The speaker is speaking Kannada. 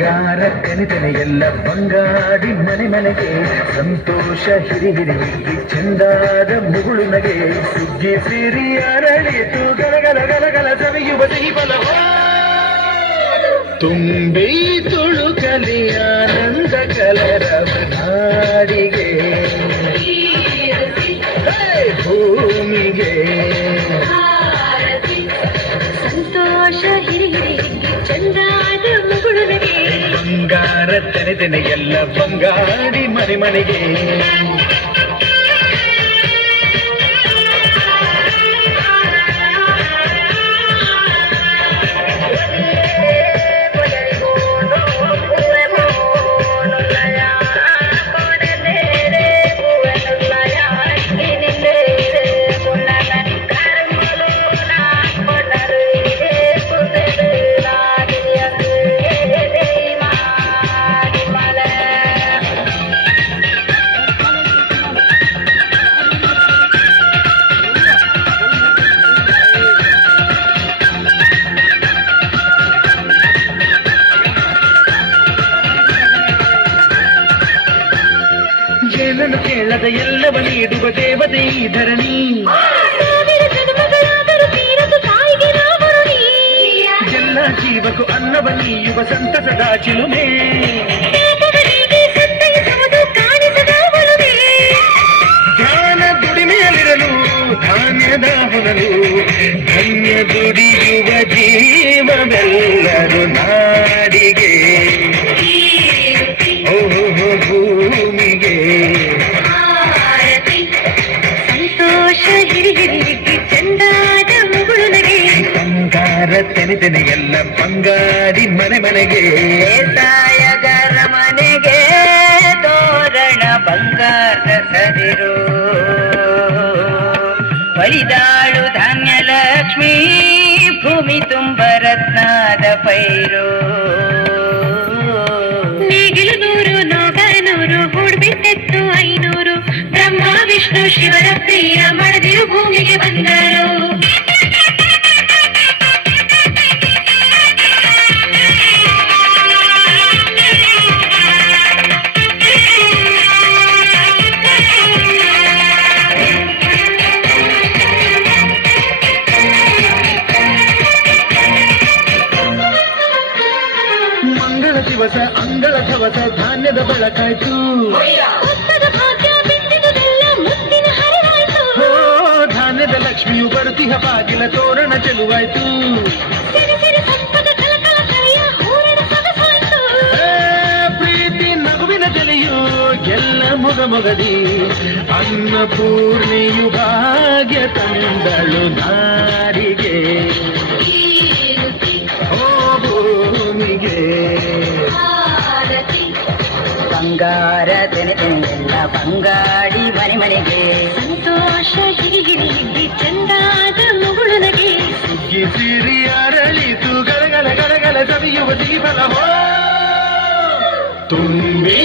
ಬಂಗಾರ ಕನಿತನೆ ಎಲ್ಲ ಬಂಗಾಡಿ ಮನೆ ಮನೆಗೆ, ಸಂತೋಷ ಹಿರಿ ಹಿರಿ ಚಂದಾದ ಮುಗುಳು ನಗೆ, ಸುಗ್ಗಿ ಸಿರಿ ಅರಳಿತು ಗಲಗಲ ಗಲಗಲ ಸವಿಯುವ ದೀಪದ ತುಂಬಿ ತುಳುಕಲಿ ಕಲಿಯಾನಂದ ಕಲರವ ನಾಡಿಗೆ ಭೂಮಿಗೆ. ಸಂತೋಷ ಹಿರಿ ಹಿರಿ ಬಂಗಾರ ತೆನೆದೆನೆ ಎಲ್ಲ ಬಂಗಾಡಿ ಮನೆ ಮನೆಗೆ ಏನನ್ನು ಕೇಳದ ಎಲ್ಲವ ನೀಡುವ ದೇವತೆ ಈ ಧರಣಿ ಸಾವಿರ ಜನ್ಮಗಳಾದರೂ ತೀರದು ತಾಯಿಗೆ ನಾವರುಣಿ ಎಲ್ಲ ಜೀವಕ್ಕೂ ಅನ್ನವ ನೀಯುವ ಸಂತಸದ ಚಿಲುಮೆ ದೇವರಿಗೆ ಸಂತೈಸುವುದು ಕಾಣಿಸದ ಒಲುಮೆ ಧ್ಯಾನ ದುಡಿಮೆಯಲ್ಲಿರಲು ಧಾನ್ಯದ ಹೊನಲು ಧನ್ಯ ದುಡಿಯುವ ಜೀವವೆಲ್ಲರೂ ನಾಡಿಗೆ ಕೀರುತಿ ಓಹೋ ಬಂಗಾರ ತೆನೆ ಎಲ್ಲ ಬಂಗಾರಿ ಮನೆ ಮನೆಗೆ. ತಾಯಗರ ಮನೆಗೆ ತೋರಣ ಬಂಗಾರ ಸದಿರು. ಬಲಿದಾಳು ಧಾನ್ಯ ಲಕ್ಷ್ಮೀ ಭೂಮಿ ತುಂಬ ರತ್ನಾದ ಪೈರು. ನೇಗಿಲು ನೂರು ನೋಗನೂರು ಹೂಡ್ಬಿಟ್ಟೆತ್ತು ಐನೂರು. ಬ್ರಹ್ಮ ವಿಷ್ಣು ಶಿವರ ಪ್ರಿಯ ಮಡದಿರು ಭೂಮಿಗೆ ಬಂದರು ಬೆಳಕಾಯ್ತು. ಧಾನ್ಯದ ಲಕ್ಷ್ಮಿಯು ಬರುತ್ತಿಹ ಬಾಗಿಲ ತೋರಣ ಚೆಲುವಾಯ್ತು. ಪ್ರೀತಿ ನಗುವಿನ ಜಲೆಯು ಎಲ್ಲ ಮೊಗ ಮೊಗದಿ. ಅನ್ನಪೂರ್ಣಿಯು ಭಾಗ್ಯ ತಂದಳು ನಾರಿಗೆ ಬಂಗಾರ ತೆನೆದೆಲ್ಲ ಬಂಗಾಡಿ ಮನೆ ಮನೆಗೆ ಸಂತೋಷ ಹಿರಿ ಹಿರಿ ಮುಗುಳು ಚಂದಾದ ಮುಗುಳುನಗೆ ಸುಗ್ಗಿ ಸಿರಿ ಅರಳಿತು ಗಲಗಲ ಗಲಗಲ ಸವಿಯುವ ಜೀವನ ಹೋ. ತುಂಬಿ